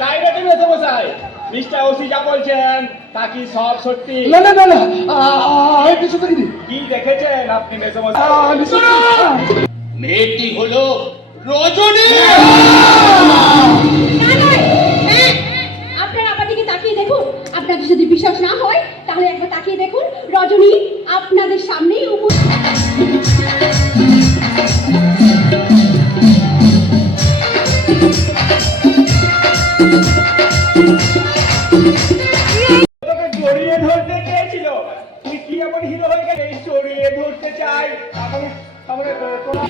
তাই নাকি মেসোমশাই? Mister OC যা বলছেন তা কি সব সত্যি? না না না না, আমি কিছু দেখিনি। কি দেখেছেন আপনি মেসোমশাই? আমি সত্যি মেয়েটি হলো রজনী। আপনারা আমার দিকে তাকিয়ে দেখুন। আপনাদের যদি বিশ্বাস না হয় তাহলে একবার তাকিয়ে দেখুন, রজনী আপনাদের সামনেই তোকে জড়িয়ে ধরতে চেয়েছিল, তুই কি এমন হিরো হয়ে গেলে জড়িয়ে ধরতে চাই? তাহলে তোরা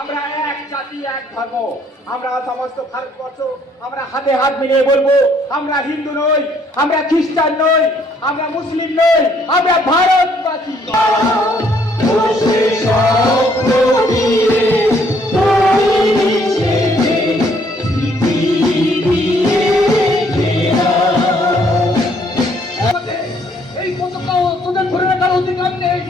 আমরা এক জাতি এক ধর্ম, আমরা সমস্ত ভারতবর্ষ আমরা হাতে হাত মিলিয়ে বলবো, আমরা হিন্দু নই, আমরা খ্রিস্টান নই, আমরা মুসলিম নই, আমরা ভারতবাসী। এই পতাকা তোদের ধরে রাখার অধিকার নেই।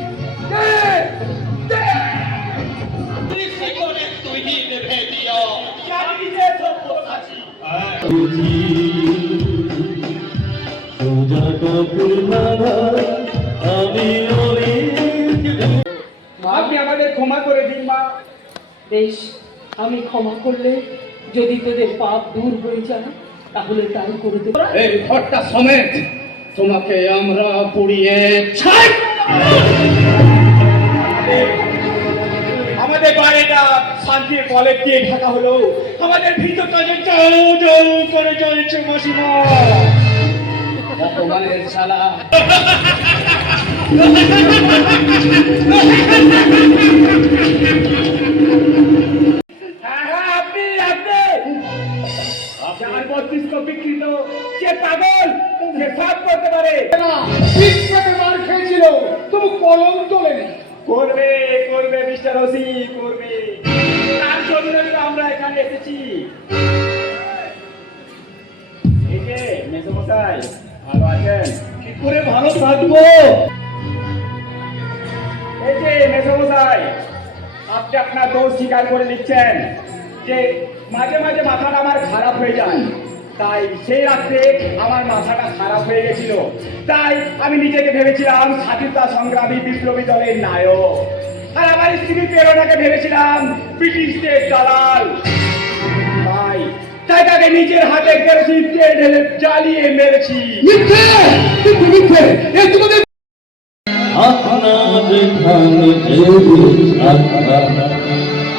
আপনি আমাদের ক্ষমা করে দিন মা। বেশ, আমি ক্ষমা করলে যদি তোদের পাপ দূর হয়ে যায় তাহলে তাই করে দেব। এই ঘরটা সমেত তোমাকে আমরা পুড়িয়ে ছাই। আমাদের বাড়িটা শান্তির কলেজ দিয়ে ঢাকা হলো, আমাদের ভিতরটা যে চৌ চৌ করে চলছে মাসিমা। ভগবানের শালা। হ্যাঁ হ্যাঁ, আপনি আপনার মস্তিষ্ক বিকৃত, সে পাগল, সে সব করতে পারে। পিঠটাকে মার খেয়েছিল, তবু কলম তোলেনি। করবে করবে মিস্টার ওসি, করবে। তার জন্যই তো আমরা এখানে এসেছি। এই যে মেসোমশাই, ভালো আছেন? কি করে ভালো থাকবো? এই যে মেসোমশাই, আপনি আপনার দোষ স্বীকার করে নিচ্ছেন যে মাঝে মাঝে মাথাটা আমার খারাপ হয়ে যায়, তাই সেই রাত্রে আমার মাথাটা খারাপ হয়ে গেছিল, তাই আমি নিজেকে ভেবেছিলাম স্বাধীনতা সংগ্রামী বিপ্লবী দলের নায়ক, আর আমার স্ত্রী প্রেরণাকে ভেবেছিলাম ব্রিটিশদের দালাল। তাই তাই তাকে নিজের হাতে কেরোসিন তেল ঢেলে জ্বালিয়ে মেরেছি। মিথ্যে মিথ্যে মিথ্যে, এই তোমাদের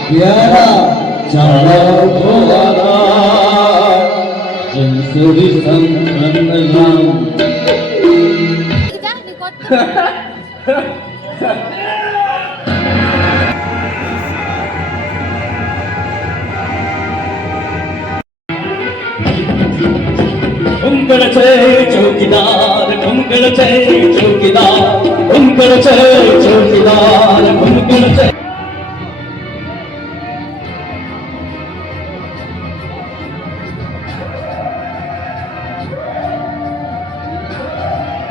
प्यारा चारा भोला जिनसे संतन जान चौकीदार घुमगड़ चौकीदार घुमगड़ चौकीदार घुमगड़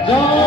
No!